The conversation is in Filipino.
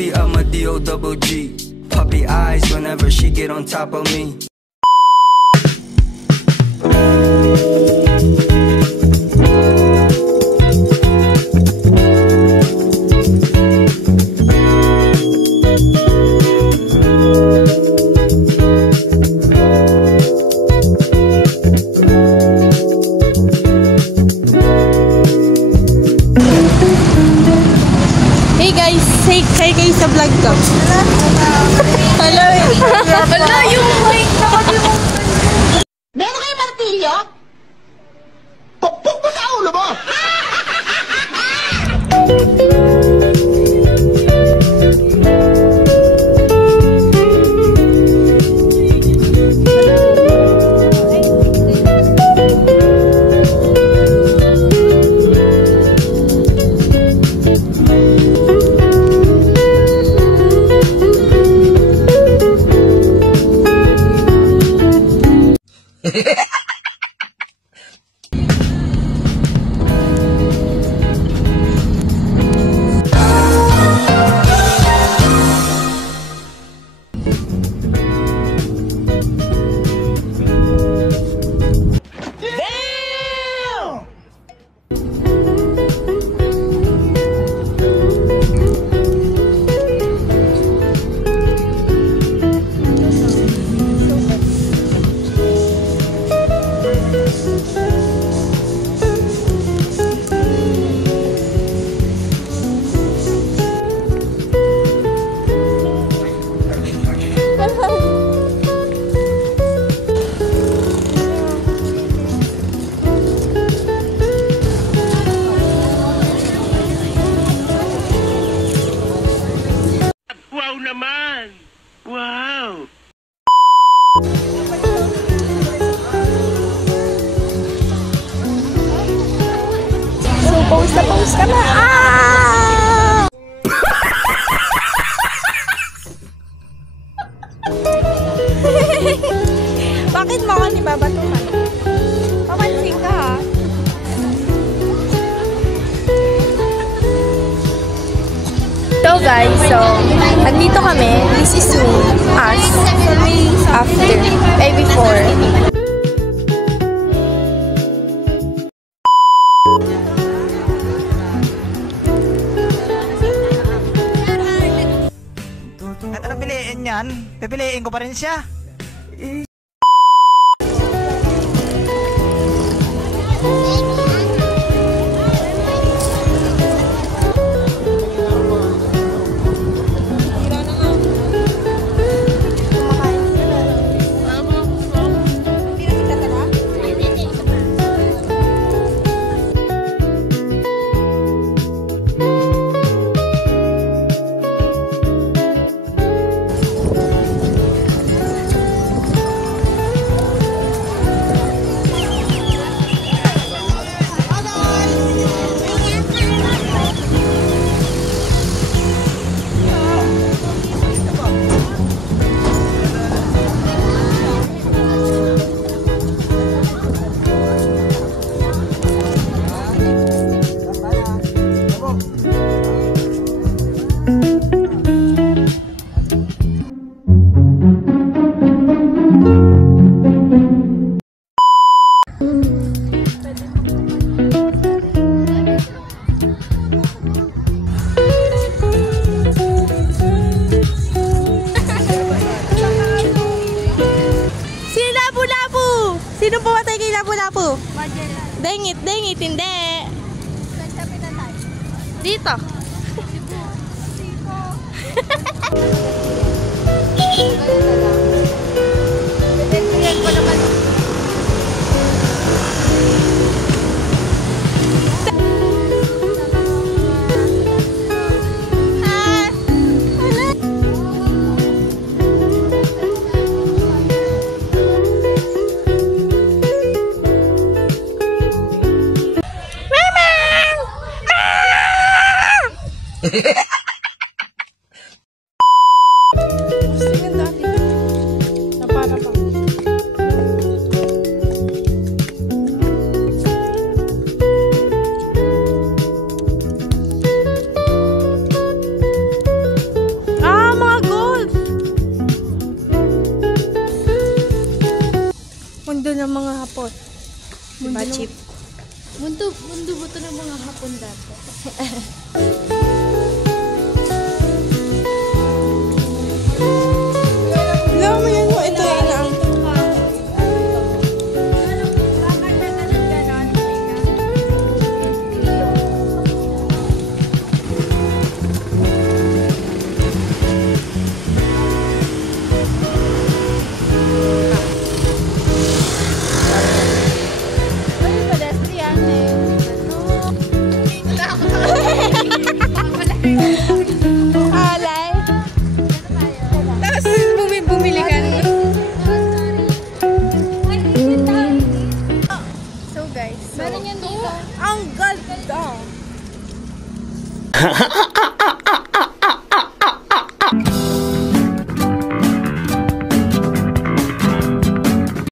baby, I'm a D-O-double-G. Puppy eyes whenever she get on top of me. Hey guys, say hi kayo sa vlog ko. Hello. Wala yung mic na kalimutan. Meron kayo martilyo? Pukpuk mo sa ulo mo! Wow naman! Wow! So, post ka na. Ah! Bakit mo ako ni babatukan? Pamansin ka ha. So guys, andito kami. This is me, us, after, before. At ano piliin yan? Pipiliin ko pa rin siya. Sino pumatay kay Lapu-Lapu? Dengit, hindi. Dito. Alam mo yan mo, ito yun ang... Alay. Tapos bumili ka na. So guys, meron yan dito. Ang ganda!